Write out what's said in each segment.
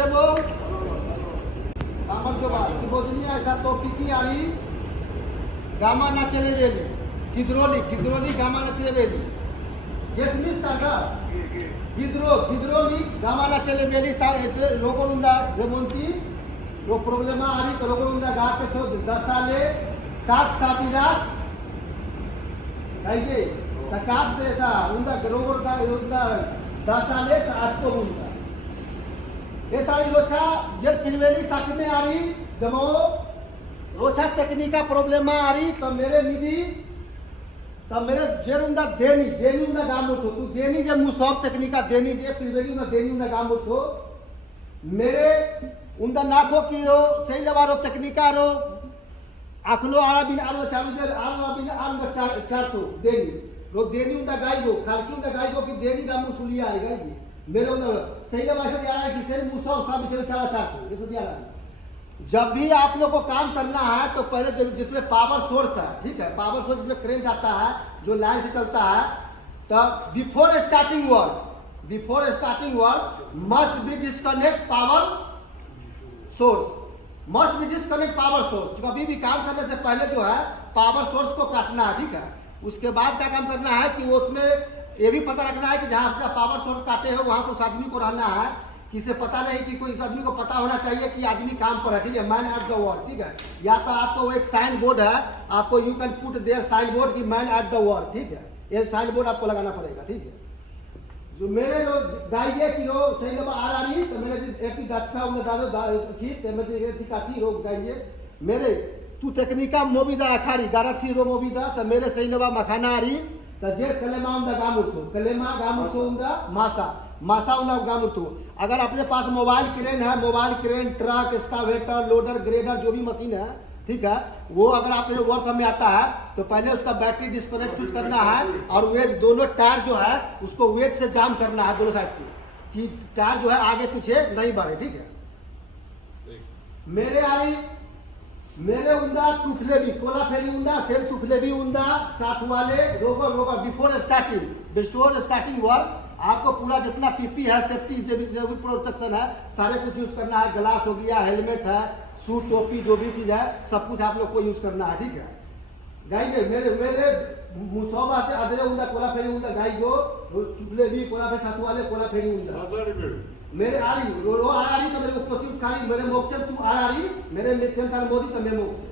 Sebo, Kamar coba, sebetulnya satu piki hari, Gama Nachele Valley, Gidroli, Gama Nachele Valley. Yes, Miss Taga. Gidroli, Gama Nachele Valley, Lokorunda, Remonti, lo problema hari, Lokorunda Gata Chod, Dasale, Kak Sapira, Kaide, the Kak says, Unda Grover, Unda, Dasale, Asko Unda. ये सारी लोचा जब पिलवेली साथ में आ रही जब वो लोचा टेक्निक का प्रॉब्लम आ रही तो मेरे निधि तब मेरे जेरुंदा देनी उन्हें काम उठो तू देनी जब मुसॉब टेक्निक का देनी जब पिलवेली उन्हें देनी उन्हें काम उठो मेरे उन्हें नाखो की रो सही लवारो टेक्निका रो आखलो आराबिन आरो चालू जल आराबिन आरो का चार तो देनी रो देनी उन्हें गाई गो खालकी उन्हें गाई गो कि देनी काम उठुली आएगा ये मेरे उन्हें सही लगा ऐसा दिया रहा है कि सही मुसॉब साब बिचरे चारा चार तो ऐसा दिया रहा है जब भी आप लोग को काम करना है तो पहले जिसमें पावर सोर्स है ठीक है पावर सोर्स जिसमें करंट आता है जो लाइन से चलता है तब before starting work must be disconnect power source कभी भी काम करने से पहले जो है पावर सोर्स को काटना है ठीक है उसके बाद क्या काम करना है कि उसमें ये भी पता रखना है कि जहाँ आपका पावर सोर्स काटे हो वहाँ पर उस आदमी को रहना है किसे पता नहीं कि कोई इस आदमी को पता होना चाहिए कि आदमी काम पर है ठीक है मैन एट द वर्क ठीक है या तो आपको वो एक साइन बोर्ड है आपको you can put there sign board की मैन एट द वर्क ठीक है ये साइन बोर्ड आपको लगाना पड़ेगा ठीक है जो मेरे लोग गाइए कि लो सही लगा आ रही तो मेरे एक ही दक्षता उन्हें दादो की मेरे एक ही काची रोग गाइए मेरे तू टेक्निका मोबिदा अखाड़ी गारसी रो मोबिदा तो मेरे सही लगा मखाना आ रही तजेर कलेमा उन्दा गामुर्तो कलेमा गामुर्तो उन्दा मासा उन्दा गामुर्तो अगर अपने पास mobile crane truck excavator loader grader जो भी मशीन है ठीक है वो अगर आप लोग वर्क में आता है तो पहले उसका बैटरी डिस्कनेक्ट स्विच करना है और वेज दोनों टायर जो है उसको वेज से जाम करना है दोनों साइड से कि टायर जो है आगे पीछे नहीं बढ़े ठीक है मेरे उन्दा तुफलेबी कोला फेरी उन्दा सेम तुफलेबी उन्दा साथ वाले रोगर बिफोर स्टार्टिंग वर्क आपको पूरा जितना पीपी है सेफ्टी जो भी प्रोटेक्शन है सारे कुछ यूज करना है ग्लास हो गया हेलमेट है सूट टोपी जो भी चीज है सब कुछ आप लोग को यूज करना है ठीक है गाई मेरे मुसौबा से अदरे उन्दा कोला फेरी उन्दा गाई गो तुफलेबी कोला फेरी साथ वाले कोला फेरी उन्दा मेरे आरी रो आरी तो मेरे उपस्थित खाली मेरे मोक्षम तू आरी मेरे मित्रम तार मोदी तो मैं मोक्ष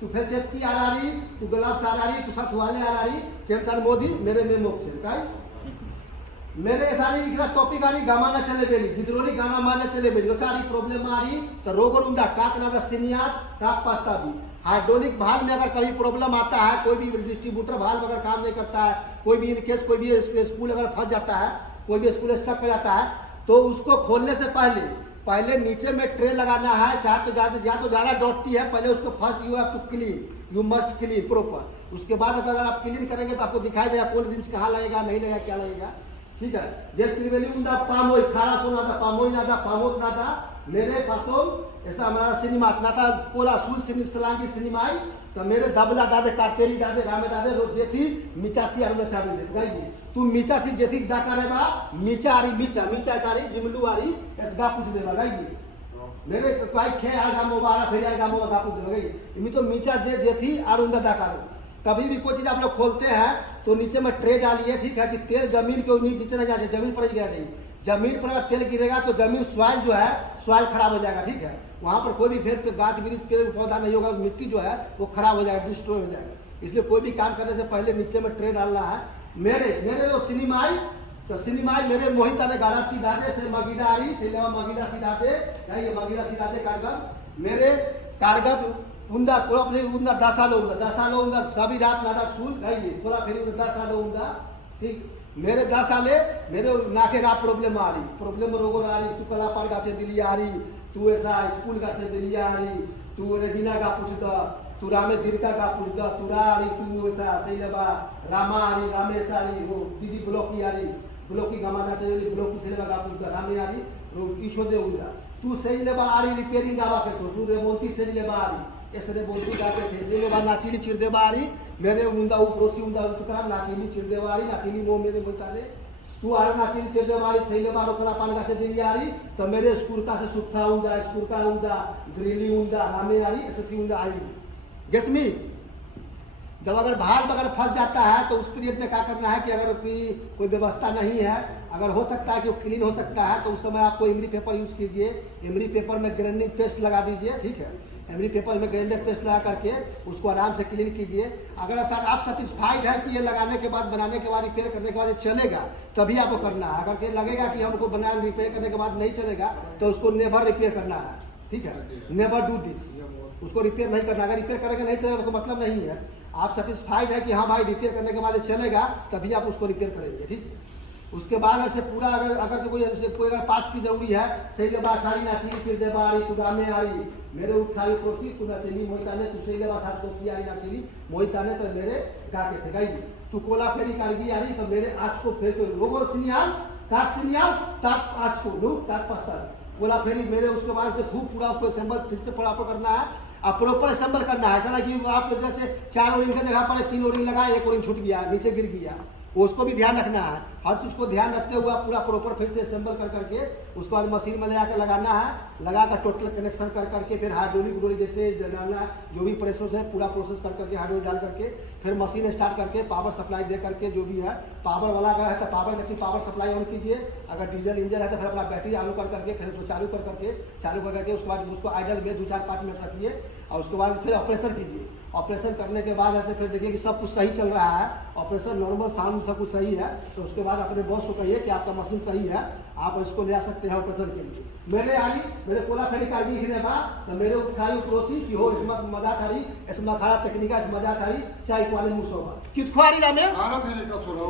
तू फिर चेतकी आरी तू गुलाब सारी तू साथ वाले आरी चेमतार मोदी मेरे में मोक्ष काय मेरे सारी इकरा टॉपिक आरी गामाना चले बेली गिदरोली गाना मारना चले बेली सारी प्रॉब्लम आरी तो रोगर उंदा काक नादा सिनिया काक पास्ता भी हाइड्रोलिक भाल में अगर कभी प्रॉब्लम आता है कोई भी डिस्ट्रीब्यूटर भाल अगर काम नहीं करता है कोई भी इन केस कोई भी स्पूल अगर फंस जाता है कोई भी स्पूल स्टक कर जाता है तो उसको खोलने से पहले नीचे में ट्रे लगाना है चाहे तो ज्यादा डॉटी है पहले उसको first you have to clean you must clean proper उसके बाद अगर आप क्लीन करेंगे तो आपको दिखाई देगा कौन रिंच कहाँ लगेगा नहीं लगेगा क्या लगेगा ठीक है जेल प्रिवेली उन्दा पामोई खारा सोना था पामोई ना था पामोत ना था मेरे पातों ऐसा हमारा सिनेमा ना था पोला सुल सिनेमा सिनेमा आई तो मेरे दबला दादे कार्टेरी दादे रामे दादे रोज जेथी मिचासी आरु चाबी दे गाइए तू मिचासी जेथी दाका रे बा मिचा आरी मिचा सारी जिमलू आरी एसगा पूछ देबा गाइए मेरे कोई खे आगा मोबारा फेरिया गा मोगा पूछ देबा गाइए इमी तो मिचा जेथी आरुंदा दाका कभी भी कोई चीज आप लोग खोलते हैं तो नीचे में ट्रे डालिए ठीक है कि तेल जमीन के नीचे नहीं जाए जमीन पर गिरा नहीं जमीन पर अगर तेल गिरेगा तो जमीन सॉइल जो है सॉइल खराब हो जाएगा ठीक है वहां पर कोई भी फिर पे गाछ वृक्ष पेड़ पौधा नहीं होगा मिट्टी जो है वो खराब हो जाएगा डिस्ट्रॉय हो जाएगा इसलिए कोई भी काम करने से पहले नीचे में ट्रे डालना है मेरे जो सिनेमाई तो सिनेमाई मेरे मोहित आने गारा सीधा दे से मगीरा आरी से लेवा मगीरा सीधा दे ये मगीरा सीधा दे कारगर मेरे कारगर उन्दा को अपने उन्दा 10 साल उन्दा सभी रात नादा चूल गाइए पूरा फिर 10 साल उन्दा ठीक मेरे 10 साले मेरे नाके रा प्रॉब्लम आ रही रोगो आ रही तू कला पार गाचे दिली आ रही तू ऐसा स्कूल गाचे दिली आ रही तू रेजिना का पूछता तू रामे दीर्घा का पूछता तू रा आ रही तू ऐसा सही लबा रामा आ रही रामेश आ रही वो दीदी ब्लॉकी आ रही ब्लॉकी गमाना चाहिए ब्लॉकी से लगा का पूछता रामे आ रही ईशो दे उड़ा तू सही लबा आ रही रिपेयरिंग आवा के तू रेमोंती से लेबा आ रही ऐसे बोलती जाते थे से लेबा नाचीली चिरदेबा आ रही मेरे उंदा उपरोसी उंदा उतका नाचीली चिरदेबा आ रही नाचीली वो मेरे बोलता रे तू आ रहा चिन चेले मारी थैले मारो कला पान का से दिली आ रही तो मेरे स्कूल का से सुखा उंदा ग्रिली उंदा रामे आ रही ऐसे उंदा आ रही गेस मी। जब अगर भाग अगर फंस जाता है तो उस पीरियड में क्या करना है कि अगर कोई व्यवस्था नहीं है, अगर हो सकता है कि वो क्लीन हो सकता है तो उस समय आपको इमली पेपर यूज कीजिए। इमली पेपर में ग्राइंडिंग पेस्ट लगा दीजिए, ठीक है। इमली पेपर में ग्राइंडिंग पेस्ट लगा करके उसको आराम से क्लीन कीजिए। अगर सर आप सेटिस्फाइड है कि ये लगाने के बाद बनाने के बाद रिपेयर करने के बाद ये चलेगा तभी आपको करना है। अगर लगेगा कि हमको बनाया रिपेयर करने के बाद नहीं चलेगा तो उसको नेवर रिपेयर करना है, ठीक है। नेवर डू दिस, उसको रिपेयर नहीं करना। अगर रिपेयर करेगा नहीं चलेगा तो मतलब नहीं है। आप सेटिस्फाइड है कि हाँ भाई रिपेयर करने के बाद ये चलेगा तभी आप उसको रिपेयर करेंगे, ठीक। उसके बाद ऐसे पूरा अगर कोई अगर पार्ट की जरूरी है सही ले बात खाली नाचीली फिर दे बारी तुगामे आरी मेरे उठाई कोसी तू नाचीली मोहिताने तू सही ले बात साथ कोसी आरी नाचीली मोहिताने तो मेरे गा के थे गाई तू कोला फेरी कालगी आरी तो मेरे आज को फेर को लोगो सिनियाल काक सिनियाल ताक आज को लोग ताक पसंद कोला फेरी मेरे। उसके बाद से खूब पूरा उसको असेंबल फिर से प्रॉपर करना है और प्रॉपर असेंबल करना है। ऐसा कि आप जैसे 4 ओरिंग की जगह पर 3 ओरिंग लगाए, 1 ओरिंग छूट गया, नीचे गिर गया, उसको भी ध्यान रखना है। हर चीज़ को ध्यान रखते हुए पूरा प्रॉपर फिर से असेंबल कर करके उसके बाद मशीन में ले आकर लगाना है। लगा कर टोटल कनेक्शन कर करके फिर हाइड्रोलिक जैसे डालना जो भी प्रोसेस है पूरा प्रोसेस कर करके हाइड्रोलिक डाल करके फिर मशीन स्टार्ट करके पावर सप्लाई दे करके जो भी है पावर वाला अगर है तो power electric power supply on कीजिए। अगर डीजल इंजन है तो फिर अपना बैटरी चालू कर करके फिर उसको चालू कर करके उसके बाद उसको आइडल में 2-4-5 मिनट रखिए और उसके बाद फिर ऑपरेशन कीजिए। ऑपरेशन करने के बाद ऐसे फिर देखिए कि सब कुछ सही चल रहा है, ऑपरेशन नॉर्मल साउंड सब कुछ सही है तो उसके बाद अपने बॉस को कहिए कि आपका मशीन सही है, आप इसको ले आ सकते हैं ऑपरेशन के लिए। मेरे आली मेरे कोला फेरी काली हिने बा तो मेरे उखारी उतरोसी कि हो इसमें मजा थारी इसमें खरा टेक्निका इस मजा थारी चाय क्वाली मुसोबा कित खुआरी रा में आरा फेरी का थोड़ा